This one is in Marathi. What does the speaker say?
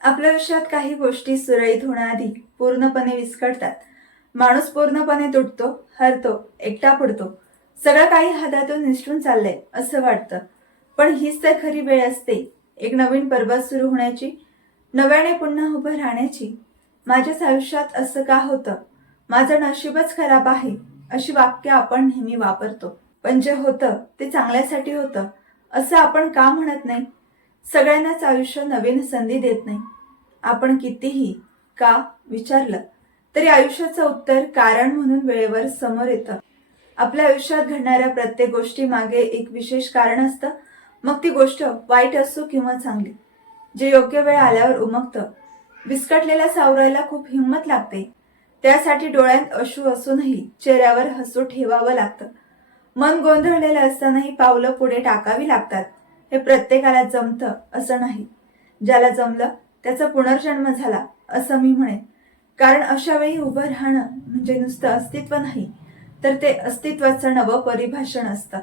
आपल्या आयुष्यात काही गोष्टी सुरळीत होण्याआधी पूर्णपणे विस्कटतात. माणूस पूर्णपणे तुटतो, हरतो, एकटा पडतो. सगळं काही हातातून निसटून चाललंय असं वाटतं. पण हीच तर खरी वेळ असते, एक नवीन पर्वत सुरू होण्याची, नव्याने पुन्हा उभं राहण्याची. माझ्याच आयुष्यात असं का होतं? माझं नशीबच खराब आहे, अशी वाक्य आपण नेहमी वापरतो. पण जे होतं ते चांगल्यासाठी होतं, असं आपण का म्हणत नाही? सगळ्यांनाच आयुष्य नवीन संधी देत नाही. आपण कितीही का विचारलं तरी आयुष्याचं उत्तर कारण म्हणून वेळेवर समोर येतं. आपल्या आयुष्यात घडणाऱ्या प्रत्येक गोष्टी मागे एक विशेष कारण असतं. मग ती गोष्ट वाईट असो किंवा चांगली. जे योग्य वेळ आल्यावर उमगतं. विस्कटलेल्या सावरायला खूप हिंमत लागते. त्यासाठी डोळ्यात अश्रू असूनही चेहऱ्यावर हसू ठेवावं लागतं. मन गोंधळलेलं असतानाही पावलं पुढे टाकावी लागतात. हे प्रत्येकाला जमतं असं नाही. ज्याला जमलं त्याचा पुनर्जन्म झाला असं मी म्हणेन. कारण अशा वेळी उभं राहणं म्हणजे नुसतं अस्तित्व नाही, तर ते अस्तित्वाचं नवं परिभाषण असतं.